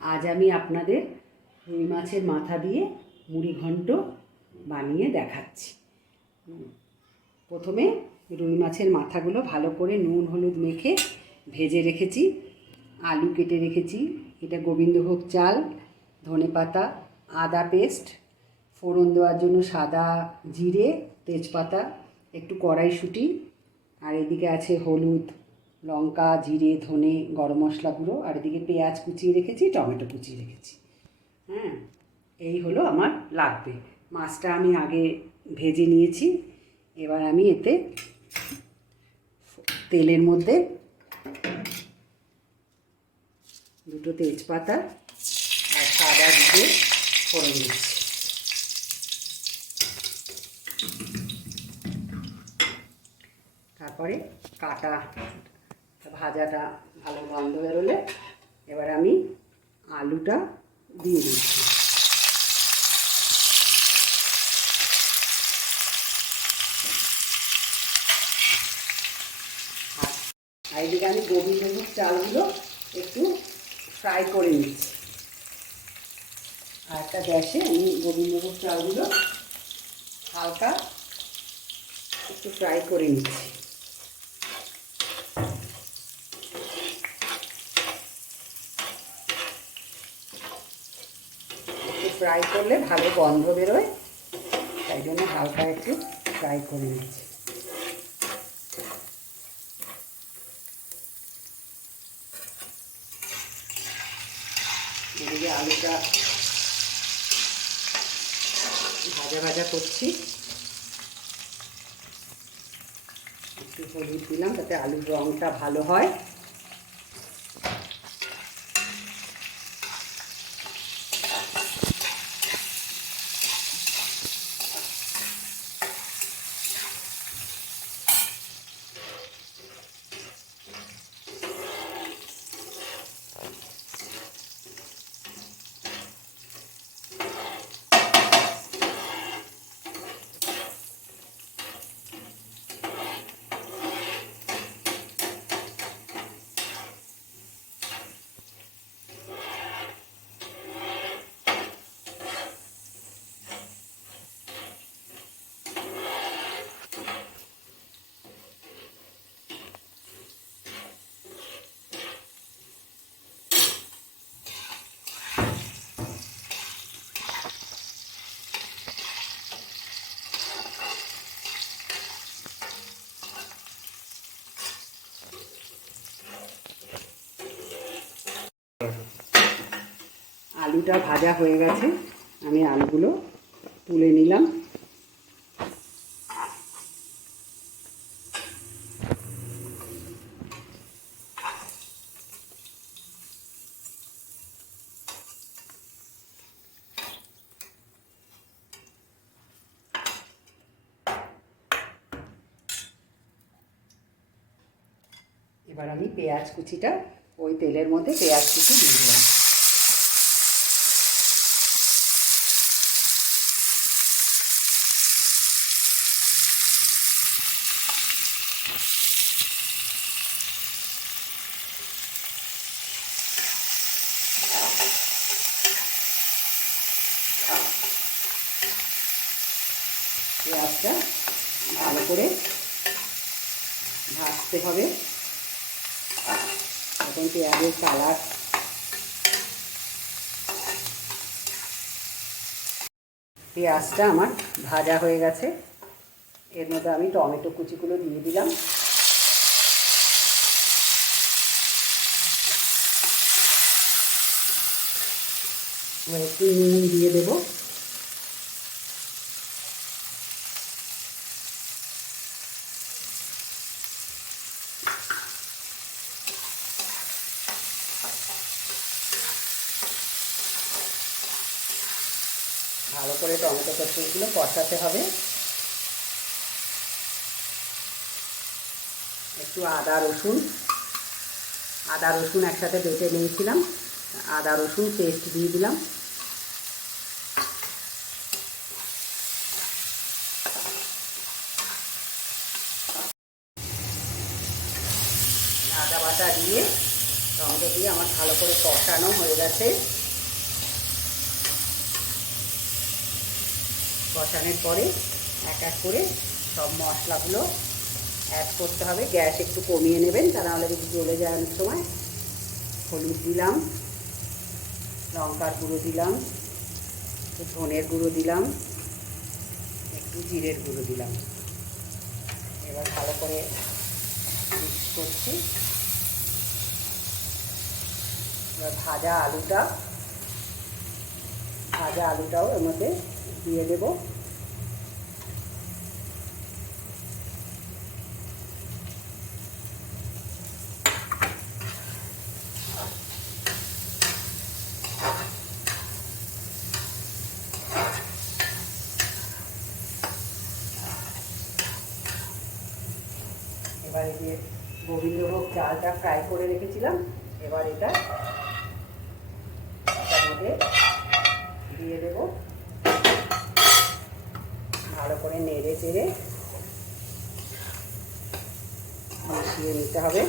আজ আমি আপনাদের রুই মাছের মাথা দিয়ে মুড়িঘণ্ট বানিয়ে দেখাচ্ছি। প্রথমে রুই মাছের মাথাগুলো ভালো করে নুন হলুদ মেখে ভেজে রেখেছি। আলু কেটে রেখেছি। এটা গোবিন্দভোগ চাল, ধনেপাতা, আদা পেস্ট, ফোড়ন দেওয়ার জন্য সাদা জিরে, তেজপাতা, একটু কড়াইশুঁটি, আর এদিকে আছে হলুদ, লঙ্কা, জিরে, ধনে, গরম মশলা গুঁড়ো, আর এদিকে পেঁয়াজ কুচিয়ে রেখেছি, টমেটো কুচিয়ে রেখেছি। এই হলো আমার লাগবে। মাছটা আমি আগে ভেজে নিয়েছি। এবার আমি এতে তেলের মধ্যে দুটো তেজপাতা আর সাদা জিরে ফোড়ন দিচ্ছি। তারপরে কাটা ভাজাটা ভালো গন্ধ বেরোলে এবার আমি আলুটা দিয়ে দিচ্ছি। আর এদিকে আমি গোবিন্দভোগ চালগুলো একটু ফ্রাই করে নিচ্ছি। আর একটা গ্যাসে আমি গোবিন্দভোগ চালগুলো হালকা একটু ফ্রাই করে নিচ্ছি। একটু ফ্রাই করলে ভালো গন্ধ বেরোয়, তাই জন্য হালকা একটু ফ্রাই করে নিচ্ছি। এদিকে আলুটা ভাজা ভাজা করছি। একটু হলুদ দিলাম যাতে আলুর রঙটা ভালো হয়। আলুটা ভাজা হয়ে গেছে, আমি আলুগুলো তুলে নিলাম। এবার আমি পেঁয়াজ কুচিটা ওই তেলের মধ্যে পেঁয়াজ কুচি দিয়ে দিলাম। পেঁয়াজটা ভালো করে ভাজতে হবে, এখন পেঁয়াজের কালার পেঁয়াজটা আমার ভাজা হয়ে গেছে। এর মধ্যে আমি টমেটো কুচিগুলো দিয়ে দিলাম। এবার একটু নুন দিয়ে দেবো। ভালো করে টমেটো কুচিগুলো কষাতে হবে। একটু আদা রসুন একসাথে বেটে নিয়েছিলাম, আদা রসুন পেস্ট দিয়ে দিলাম। আদা বাটা দিয়ে টমেটো দিয়ে আমার ভালো করে কষানো হয়ে গেছে। কষানোর পরে এক এক করে সব মশলাগুলো অ্যাড করতে হবে। গ্যাস একটু কমিয়ে নেবেন, তা নাহলে যদি জ্বলে যায় অনেক সময়। হলুদ দিলাম, লঙ্কার গুঁড়ো দিলাম, একটু ধনের গুঁড়ো দিলাম, একটু জিরের গুঁড়ো দিলাম। এবার ভালো করে মিক্স করছি। এবার ভাজা আলুটাও এর মধ্যে দিয়ে দেব। এবার এই যে গোবিন্দভোগ চালটা ফ্রাই করে রেখেছিলাম, এবার এটার মধ্যে দিয়ে দেব। ভালো করে নেড়ে চেড়ে মিশিয়ে নিতে হবে।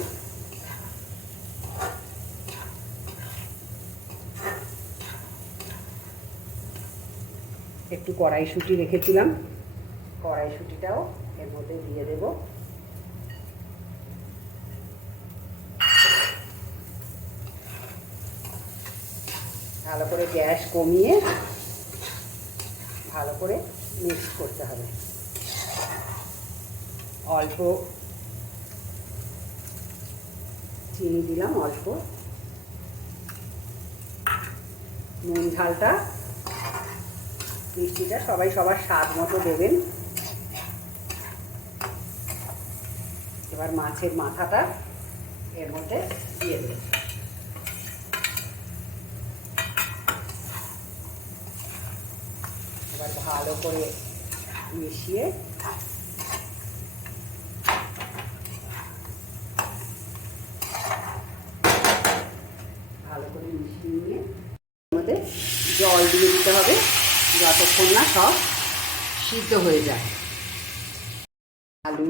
একটু কড়াইশুঁটি রেখেছিলাম, কড়াইশুঁটিটাও এর মধ্যে দিয়ে দেব। ভালো করে গ্যাস কমিয়ে ভালো করে মিক্স করতে হবে। অল্প চিনি দিলাম, অল্প নুন ঝালটা মিষ্টিটা সবাই সবার স্বাদ মতো দেবেন। এবার মাছের মাথাটা এর মধ্যে দিয়ে দেবেন। এবার ভালো করে মিশিয়ে নিয়ে মধ্যে জল দিয়ে দিতে হবে যতক্ষণ না সব সিদ্ধ হয়ে যায়। আলু,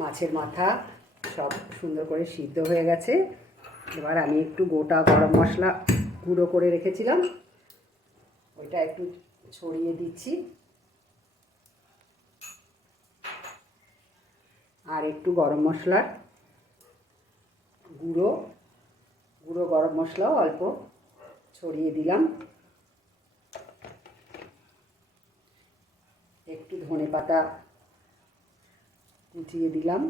মাছের মাথা সব সুন্দর করে সিদ্ধ হয়ে গেছে। এবার আমি একটু গোটা গরম মশলা গুঁড়ো করে রেখেছিলাম, ওইটা একটু ছড়িয়ে দিচ্ছি। আর একটু গরম মশলার গুঁড়ো গরম মশলাও অল্প ছড়িয়ে দিলাম। একটু ধনেপাতা কুচিয়ে দিলাম।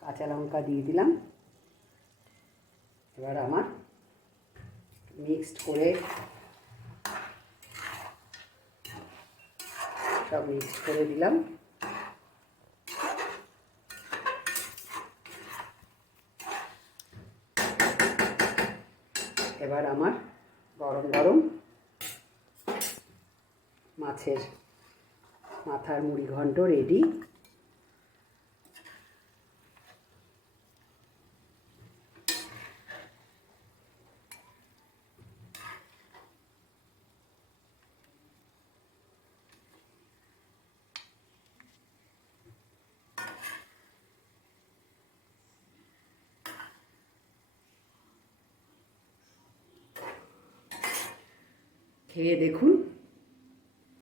কাঁচা লঙ্কা দিয়ে দিলাম। এবার আমার মিক্সড করে সব মিক্সড করে দিলাম। এবার আমার গরম গরম মাছের মাথার মুড়িঘণ্ট রেডি। খেয়ে দেখুন।